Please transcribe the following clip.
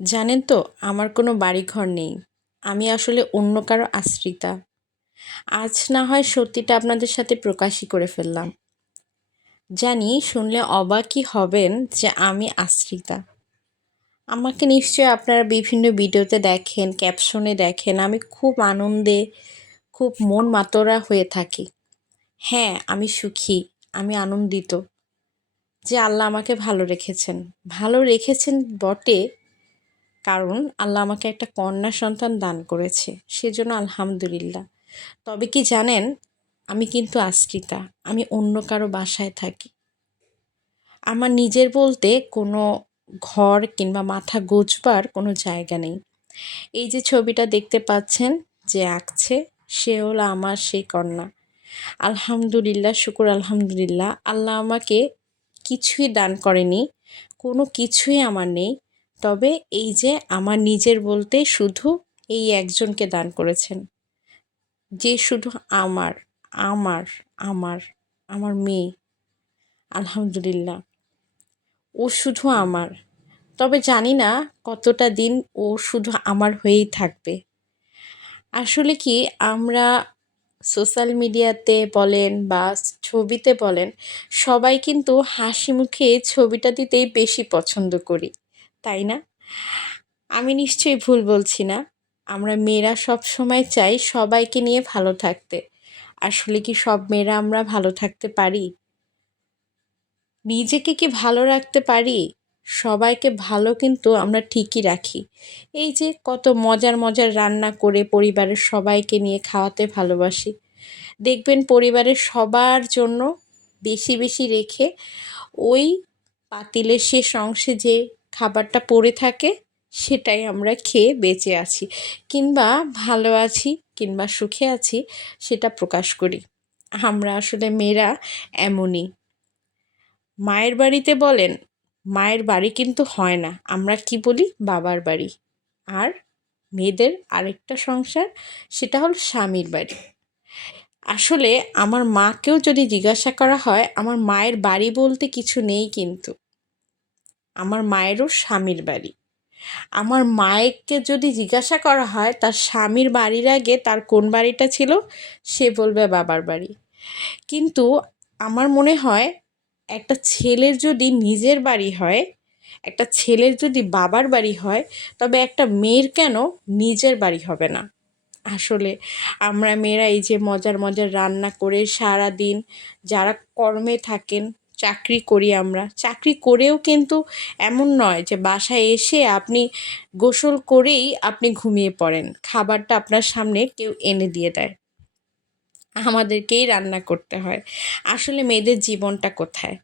জানেন তো, আমার কোনো বাড়িঘর নেই। আমি আসলে অন্য কারো আশ্রিতা। আজ না হয় সত্যিটা আপনাদের সাথে প্রকাশই করে ফেললাম। জানি শুনলে অবাকই হবেন যে আমি আশ্রিতা। আমাকে নিশ্চয়ই আপনারা বিভিন্ন ভিডিওতে দেখেন, ক্যাপশনে দেখেন। আমি খুব আনন্দে, খুব মন মাতোয়ারা হয়ে থাকি। হ্যাঁ, আমি সুখী, আমি আনন্দিত যে আল্লাহ আমাকে ভালো রেখেছেন। ভালো রেখেছেন বটে, কারণ আল্লাহ আমাকে একটা কন্যা সন্তান দান করেছে, সেজন্য আলহামদুলিল্লাহ। তবে কি জানেন, আমি কিন্তু আশ্রিতা। আমি অন্য কারো বাসায় থাকি। আমার নিজের বলতে কোনো ঘর কিংবা মাথা গোছবার কোনো জায়গা নেই। এই যে ছবিটা দেখতে পাচ্ছেন, যে আঁকছে, সে হলো আমার সেই কন্যা। আলহামদুলিল্লাহ, শুকুর আলহামদুলিল্লাহ, আল্লাহ আমাকে কিছুই দান করেনি, কোনো কিছুই আমার নেই। তবে এই যে আমার নিজের বলতে শুধু এই একজনকে দান করেছেন, যে শুধু আমার আমার আমার আমার মেয়ে। আলহামদুলিল্লাহ, ও শুধু আমার। তবে জানি না কতটা দিন ও শুধু আমার হয়েই থাকবে। আসলে কি, আমরা সোশ্যাল মিডিয়াতে বলেন বা ছবিতে বলেন, সবাই কিন্তু হাসি মুখে ছবিটা দিতেই বেশি পছন্দ করি, তাই না? আমি নিশ্চয়ই ভুল বলছি না? আমরা মেয়েরা সব সময় চাই সবাইকে নিয়ে ভালো থাকতে। আসলে কি সব মেয়েরা আমরা ভালো থাকতে পারি? নিজেকে কি ভালো রাখতে পারি? সবাইকে ভালো কিন্তু আমরা ঠিকই রাখি। এই যে কত মজার মজার রান্না করে পরিবারের সবাইকে নিয়ে খাওয়াতে ভালোবাসি। দেখবেন পরিবারের সবার জন্য বেশি বেশি রেখে ওই পাতিলের শেষ অংশে যে খাবারটা পড়ে থাকে, সেটাই আমরা খেয়ে বেঁচে আছি, কিংবা ভালো আছি, কিংবা সুখে আছি, সেটা প্রকাশ করি। আমরা আসলে মেয়েরা এমনই। মায়ের বাড়িতে বলেন, মায়ের বাড়ি কিন্তু হয় না, আমরা কি বলি, বাবার বাড়ি। আর মেয়েদের আরেকটা সংসার, সেটা হলো স্বামীর বাড়ি। আসলে আমার মাকেও যদি জিজ্ঞাসা করা হয়, আমার মায়ের বাড়ি বলতে কিছু নেই, কিন্তু আমার মায়েরও স্বামীর বাড়ি। আমার মায়েরকে যদি জিজ্ঞাসা করা হয় তার স্বামীর বাড়ির আগে তার কোন বাড়িটা ছিল, সে বলবে বাবার বাড়ি। কিন্তু আমার মনে হয়, একটা ছেলের যদি নিজের বাড়ি হয়, একটা ছেলের যদি বাবার বাড়ি হয়, তবে একটা মেয়ের কেন নিজের বাড়ি হবে না? আসলে আমরা মেয়েরা এই যে মজার মজার রান্না করে সারা দিন, যারা কর্মে থাকেন, চাকরি করি, আমরা চাকরি করেও কিন্তু এমন নয় যে বাসায় এসে আপনি গোসল করেই আপনি ঘুমিয়ে পড়েন, খাবারটা আপনার সামনে কেউ এনে দিয়ে দেয়, আমাদেরকেই রান্না করতে হয়। আসলে মেয়েদের জীবনটা কোথায়?